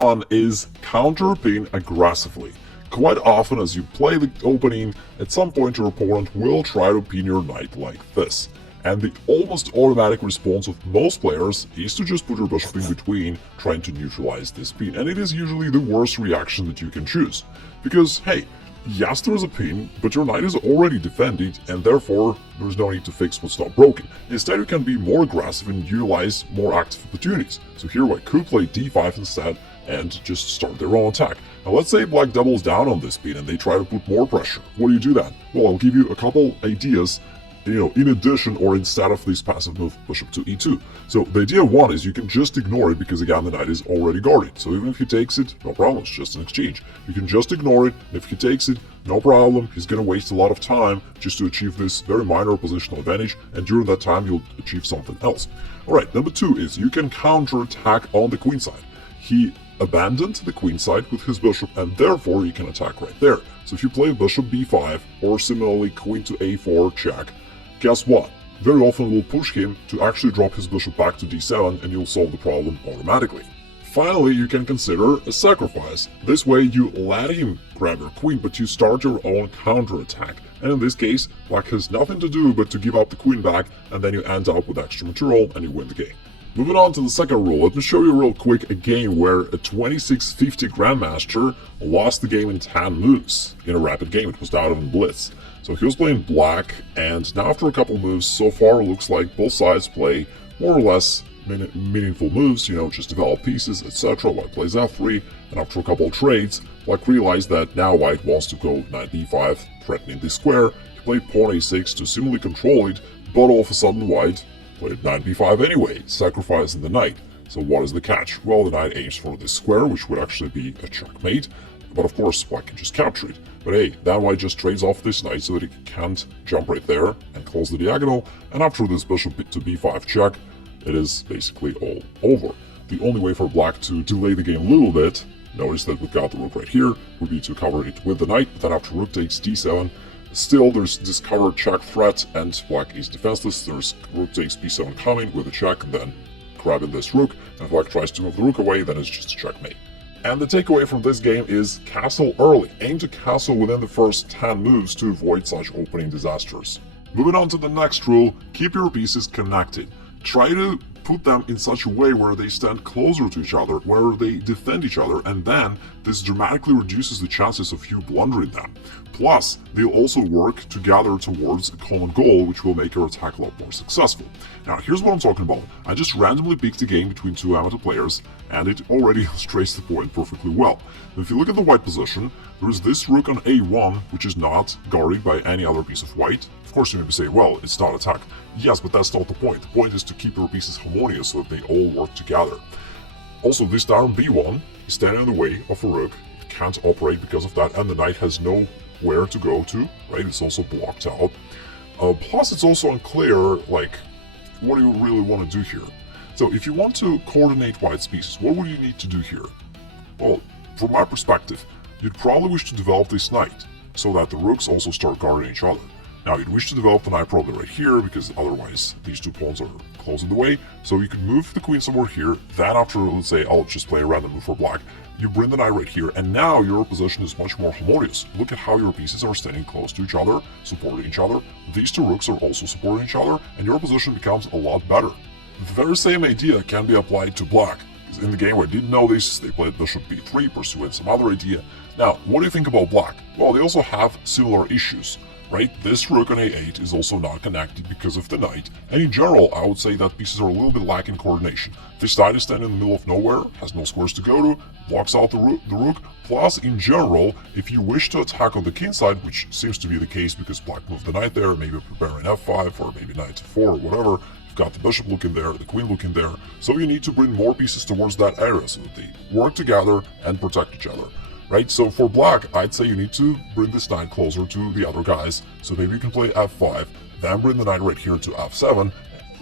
One is counter-pin aggressively. Quite often as you play the opening, at some point your opponent will try to pin your knight like this. And the almost automatic response of most players is to just put your bishop in between, trying to neutralize this pin. And it is usually the worst reaction that you can choose. Because, hey, yes, there's a pin, but your knight is already defended, and therefore there's no need to fix what's not broken. Instead, you can be more aggressive and utilize more active opportunities. So here White could play d5 instead, and just start their own attack. Now let's say Black doubles down on this pin and they try to put more pressure. What do you do then? Well, I'll give you a couple ideas, in addition or instead of this passive move, bishop to e2. So the idea one is you can just ignore it because again the knight is already guarded. So even if he takes it, no problem, it's just an exchange. You can just ignore it, and if he takes it, no problem, he's gonna waste a lot of time just to achieve this very minor positional advantage, and during that time you'll achieve something else. Alright, number two is you can counter attack on the queen side. He abandoned the queen side with his bishop, and therefore he can attack right there. So if you play bishop b5 or similarly queen to a4 check, guess what? Very often it will push him to actually drop his bishop back to d7 and you'll solve the problem automatically. Finally, you can consider a sacrifice. This way you let him grab your queen, but you start your own counterattack. And in this case, Black has nothing to do but to give up the queen back, and then you end up with extra material and you win the game. Moving on to the second rule, let me show you real quick a game where a 2650 Grandmaster lost the game in 10 moves. In a rapid game, it was out of Blitz. So he was playing black, and now after a couple moves, so far it looks like both sides play more or less meaningful moves, just develop pieces, etc. White plays f3, and after a couple of trades, Black realized that now White wants to go knight d5, threatening the square. He played pawn a6 to seemingly control it, but all of a sudden White played knight b5 anyway, sacrificing the knight. So what is the catch? Well, the knight aims for this square, which would actually be a checkmate, but of course Black can just capture it. But hey, that White just trades off this knight so that he can't jump right there and close the diagonal, and after this bishop to b5 check, it is basically all over. The only way for Black to delay the game a little bit, notice that we've got the rook right here, would be to cover it with the knight, but then after rook takes d7, still there's this covered check threat, and Black is defenseless. There's rook takes b7 coming with a check, and then grabbing this rook, and if Black tries to move the rook away, then it's just a checkmate. And the takeaway from this game is castle early. Aim to castle within the first 10 moves to avoid such opening disasters. Moving on to the next rule, keep your pieces connected. Try to put them in such a way where they stand closer to each other, where they defend each other, and then this dramatically reduces the chances of you blundering them. Plus, they'll also work together towards a common goal, which will make your attack a lot more successful. Now, here's what I'm talking about. I just randomly picked a game between two amateur players, and it already illustrates the point perfectly well. If you look at the white position, there is this rook on a1, which is not guarded by any other piece of white. Of course, you may be saying, well, it's not attack. Yes, but that's not the point. The point is to keep your pieces harmonious so that they all work together. Also, this knight on b1 is standing in the way of a rook. It can't operate because of that, and the knight has nowhere to go to, right? It's also blocked out. Plus, it's also unclear, like, what do you really want to do here? So, if you want to coordinate white's pieces, what would you need to do here? Well, from my perspective, you'd probably wish to develop this knight, so that the rooks also start guarding each other. Now, you'd wish to develop the knight probably right here, because otherwise these two pawns are closing the way. So you could move the queen somewhere here. Then after, let's say, I'll just play a random move for black, you bring the knight right here, and now your position is much more harmonious. Look at how your pieces are standing close to each other, supporting each other. These two rooks are also supporting each other, and your position becomes a lot better. The very same idea can be applied to black. In the game where I didn't know this, they played bishop b3, pursuing some other idea. Now, what do you think about black? Well, they also have similar issues, right? This rook on a8 is also not connected because of the knight, and in general, I would say that pieces are a little bit lacking coordination. This knight is standing in the middle of nowhere, has no squares to go to, blocks out the rook, plus, in general, if you wish to attack on the king side, which seems to be the case because black moved the knight there, maybe preparing f5, or maybe knight to 4, or whatever, got the bishop looking there, the queen looking there, so you need to bring more pieces towards that area so that they work together and protect each other, right? So for black, I'd say you need to bring this knight closer to the other guys, so maybe you can play f5, then bring the knight right here to f7,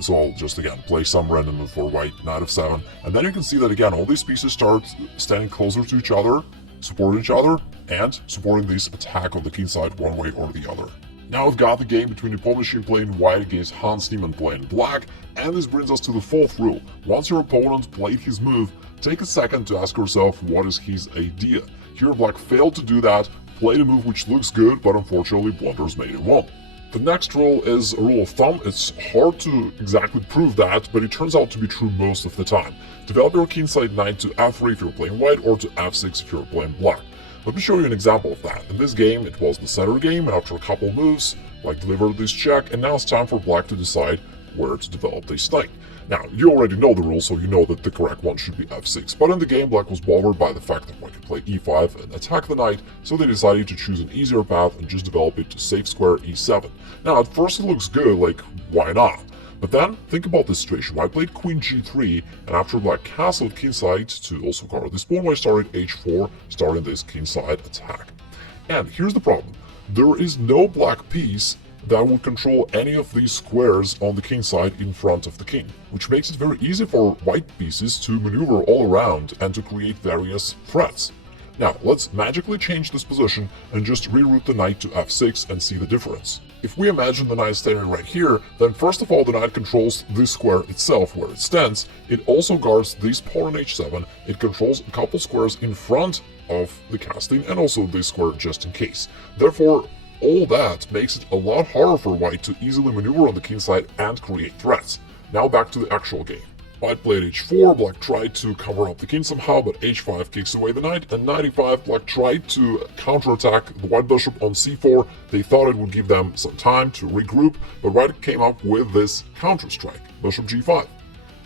so I'll just again play some random move for white, knight f7, and then you can see that again, all these pieces start standing closer to each other, supporting each other, and supporting this attack on the king side one way or the other. Now we've got the game between the Polish machine playing white against Hans Niemann playing black, and this brings us to the fourth rule. Once your opponent played his move, Take a second to ask yourself what is his idea. Here black failed to do that, played a move which looks good, but unfortunately blunders made him won. The next rule is a rule of thumb. It's hard to exactly prove that, but it turns out to be true most of the time. Develop your kingside knight to f3 if you're playing white, or to f6 if you're playing black. Let me show you an example of that. In this game, it was the center game, and after a couple moves, black delivered this check, and now it's time for black to decide where to develop this knight. Now, you already know the rules, so you know that the correct one should be f6, but in the game, black was bothered by the fact that white could play e5 and attack the knight, so they decided to choose an easier path and just develop it to safe square e7. Now, at first it looks good, like, why not? But then, think about this situation. White played queen g3, and after black castled kingside to also cover this pawn, white started h4, starting this kingside attack. And here's the problem. There is no black piece that would control any of these squares on the king side in front of the king, which makes it very easy for white pieces to maneuver all around and to create various threats. Now, let's magically change this position and just reroute the knight to f6 and see the difference. If we imagine the knight standing right here, then first of all the knight controls this square itself where it stands, it also guards this pawn on h7, it controls a couple squares in front of the casting and also this square just in case. Therefore, all that makes it a lot harder for white to easily maneuver on the king side and create threats. Now back to the actual game. White played h4, black tried to cover up the king somehow, but h5 kicks away the knight, and knight e5, black tried to counterattack the white bishop on c4. They thought it would give them some time to regroup, but white came up with this counter-strike, bishop g5.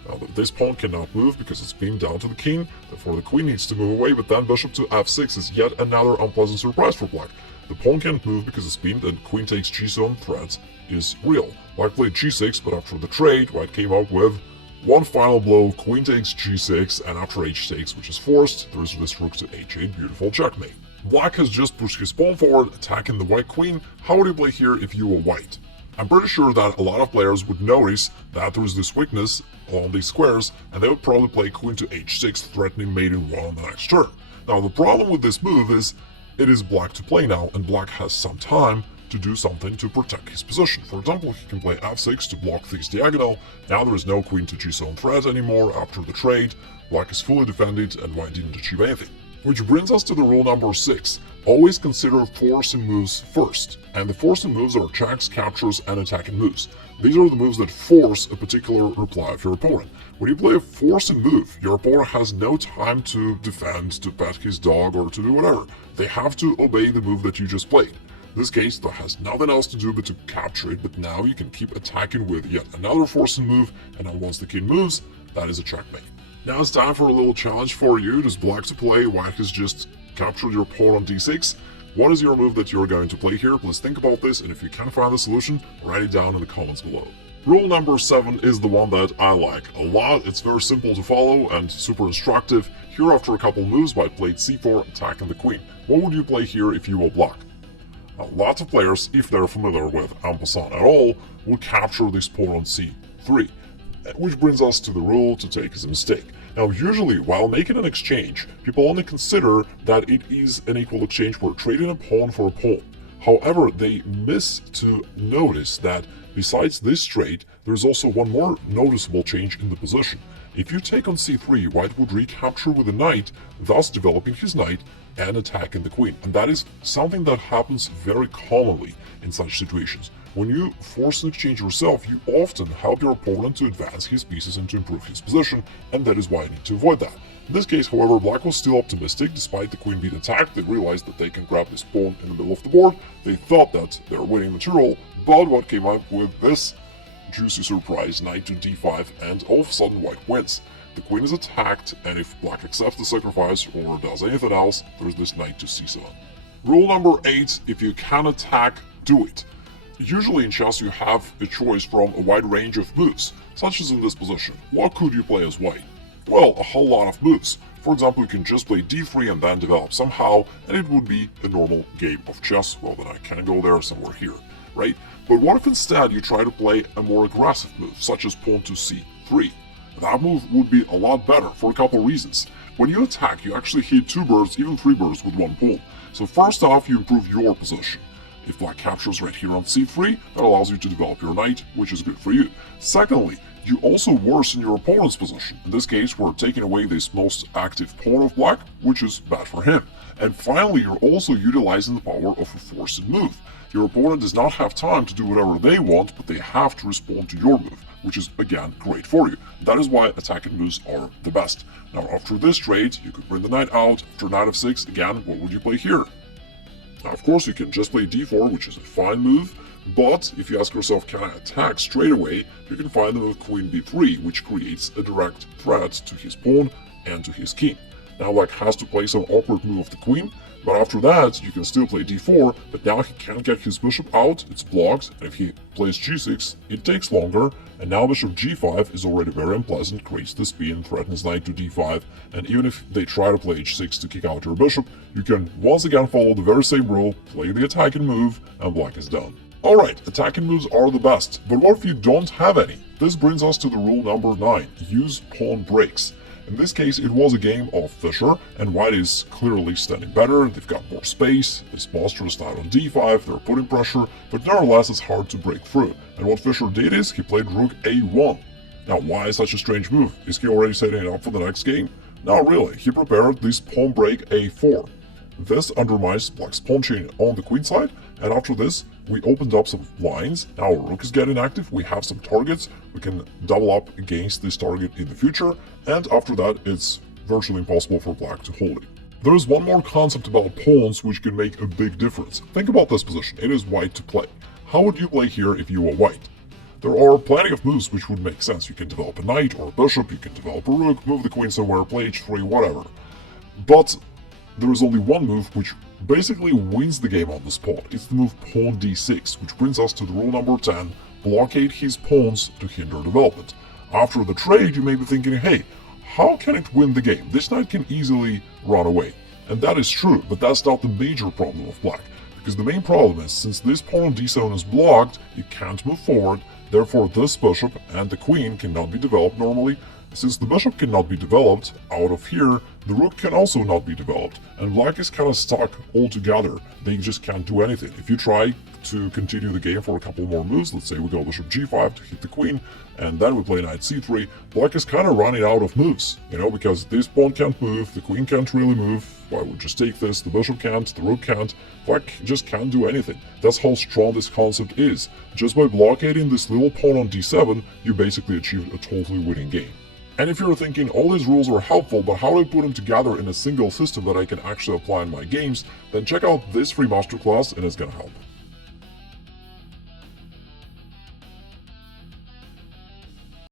Now this pawn cannot move because it's pinned down to the king, therefore the queen needs to move away, but then bishop to f6 is yet another unpleasant surprise for black. The pawn can't move because it's pinned, and queen takes g7 threat is real. White played g6, but after the trade, white came up with one final blow, queen takes g6, and after h6, which is forced, there is this rook to h8, beautiful checkmate. Black has just pushed his pawn forward, attacking the white queen. How would you play here if you were white? I'm pretty sure that a lot of players would notice that there is this weakness on these squares, and they would probably play queen to h6, threatening mate in 1 on the next turn. Now the problem with this move is it is black to play now, and black has some time to do something to protect his position. For example, he can play f6 to block this diagonal. Now there is no queen to g7 threat anymore after the trade. Black is fully defended and white didn't achieve anything. Which brings us to the rule number 6. Always consider forcing moves first. And the forcing moves are checks, captures, and attacking moves. These are the moves that force a particular reply of your opponent. When you play a forcing move, your opponent has no time to defend, to pet his dog, or to do whatever. They have to obey the move that you just played. In this case, that has nothing else to do but to capture it, but now you can keep attacking with yet another forcing move, and now once the king moves, that is a checkmate. Now it's time for a little challenge for you. It is black to play, white has just captured your pawn on d6. What is your move that you're going to play here? Please think about this, and if you can find the solution, write it down in the comments below. Rule number 7 is the one that I like a lot. It's very simple to follow and super instructive. Here after a couple moves, white played c4, attacking the queen. What would you play here if you were black? Now, lots of players, if they're familiar with en passant at all, will capture this pawn on c3, which brings us to the rule to take as a mistake. Now, usually, while making an exchange, people only consider that it is an equal exchange where trading a pawn for a pawn. However, they miss to notice that besides this trade, there's also one more noticeable change in the position. If you take on c3, white would recapture with a knight, thus developing his knight and attacking the queen. And that is something that happens very commonly in such situations. When you force an exchange yourself, you often help your opponent to advance his pieces and to improve his position, and that is why you need to avoid that. In this case, however, black was still optimistic. Despite the queen being attacked, they realized that they can grab this pawn in the middle of the board. They thought that they were winning material, but what came up with this juicy surprise, knight to d5, and all of a sudden white wins. The queen is attacked, and if black accepts the sacrifice or does anything else, there's this knight to c7. Rule number 8, if you can attack, do it. Usually in chess you have a choice from a wide range of moves, such as in this position. What could you play as white? Well, a whole lot of moves. For example, you can just play d3 and then develop somehow, and it would be a normal game of chess. Well, then I can go there somewhere here, right? But what if instead you try to play a more aggressive move, such as pawn to c3? That move would be a lot better for a couple reasons. When you attack, you actually hit 2 birds, even 3 birds with 1 pawn. So first off, you improve your position. If black captures right here on c3, that allows you to develop your knight, which is good for you. Secondly, you also worsen your opponent's position. In this case, we're taking away this most active pawn of black, which is bad for him. And finally, you're also utilizing the power of a forced move. Your opponent does not have time to do whatever they want, but they have to respond to your move, which is, again, great for you. That is why attacking moves are the best. Now, after this trade, you could bring the knight out. After knight f6, again, what would you play here? Now, of course, you can just play d4, which is a fine move, but if you ask yourself, can I attack straight away, you can find the move queen b3, which creates a direct threat to his pawn and to his king. Now, black has to play some awkward move of the queen, but after that, you can still play d4, but now he can't get his bishop out, it's blocked, and if he plays g6, it takes longer, and now bishop g5 is already very unpleasant, creates the spin, threatens knight to d5, and even if they try to play h6 to kick out your bishop, you can once again follow the very same rule, play the attacking move, and black is done. Alright, attacking moves are the best, but what if you don't have any? This brings us to the rule number 9, use pawn breaks. In this case, it was a game of Fischer, and white is clearly standing better, they've got more space, this monstrous knight on d5, they're putting pressure, but nevertheless it's hard to break through. And what Fischer did is, he played rook a1. Now, why such a strange move? Is he already setting it up for the next game? Not really, he prepared this pawn break a4. This undermines black's pawn chain on the queen side, and after this, we opened up some lines. Now our rook is getting active, we have some targets, we can double up against this target in the future, and after that, it's virtually impossible for black to hold it. There is one more concept about pawns which can make a big difference. Think about this position, it is white to play. How would you play here if you were white? There are plenty of moves which would make sense. You can develop a knight or a bishop, you can develop a rook, move the queen somewhere, play h3, whatever. But there is only one move which basically wins the game on the spot. It's the move pawn d6, which brings us to the rule number 10, blockade his pawns to hinder development. After the trade, you may be thinking, hey, how can it win the game? This knight can easily run away. And that is true, but that's not the major problem of black. Because the main problem is, since this pawn on d7 is blocked, it can't move forward, therefore this bishop and the queen cannot be developed normally. Since the bishop cannot be developed, out of here, the rook can also not be developed, and black is kind of stuck altogether. They just can't do anything. If you try to continue the game for a couple more moves, let's say we go bishop g5 to hit the queen, and then we play knight c3, black is kind of running out of moves, because this pawn can't move, the queen can't really move, why would just take this, the bishop can't, the rook can't, black just can't do anything. That's how strong this concept is. Just by blockading this little pawn on d7, you basically achieved a totally winning game. And if you're thinking all these rules are helpful, but how do I put them together in a single system that I can actually apply in my games, then check out this free masterclass and it's gonna help.